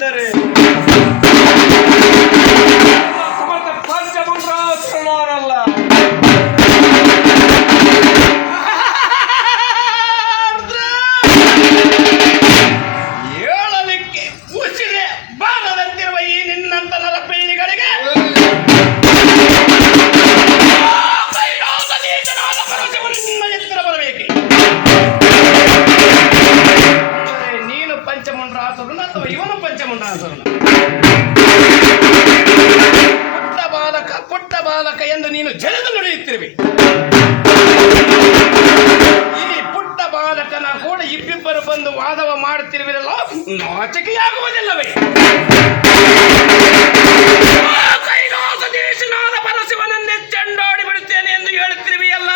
ಇದ್ದಾರೆ ಸಮರ್ಥ ಪಂಚಮಂತ್ರಾಸುರನಲ್ಲ. ಹೇಳಲಿಕ್ಕೆ ಉಸಿರೇ ಬಾರದಂತಿರುವ ಈ ನಿನ್ನಂತ ನರಪಿಳ್ಳಿಗಳಿಗೆ ನಿಮ್ಮ ಎತ್ತರ ಬರಬೇಕೆ? ನೀನು ಪಂಚಮಂಡ್ರಾಸುರನ ಅಥವಾ ಇವನು ಪಂಚಮಂಡ್ರಾಸುರನ? ಪುಟ್ಟ ಬಾಲಕ ಎಂದು ನೀನು ಜರಿದು ನುಡಿಯುತ್ತಿರುವೆ. ಈ ಪುಟ್ಟ ಬಾಲಕನ ಕೂಡ ಇಬ್ಬಿಬ್ಬರು ಬಂದು ವಾದವ ಮಾಡುತ್ತಿರುವಿರಲ್ಲ, ನಾಚಿಕೆಯಾಗುವುದಿಲ್ಲವೇ? ಕೈಲಾಸ ದೇಶನಾದ ಪರಶಿವನನ್ನೇ ಚೆಂಡಾಡಿ ಬಿಡುತ್ತೇನೆ ಎಂದು ಹೇಳುತ್ತಿರುವೆಯಲ್ಲ.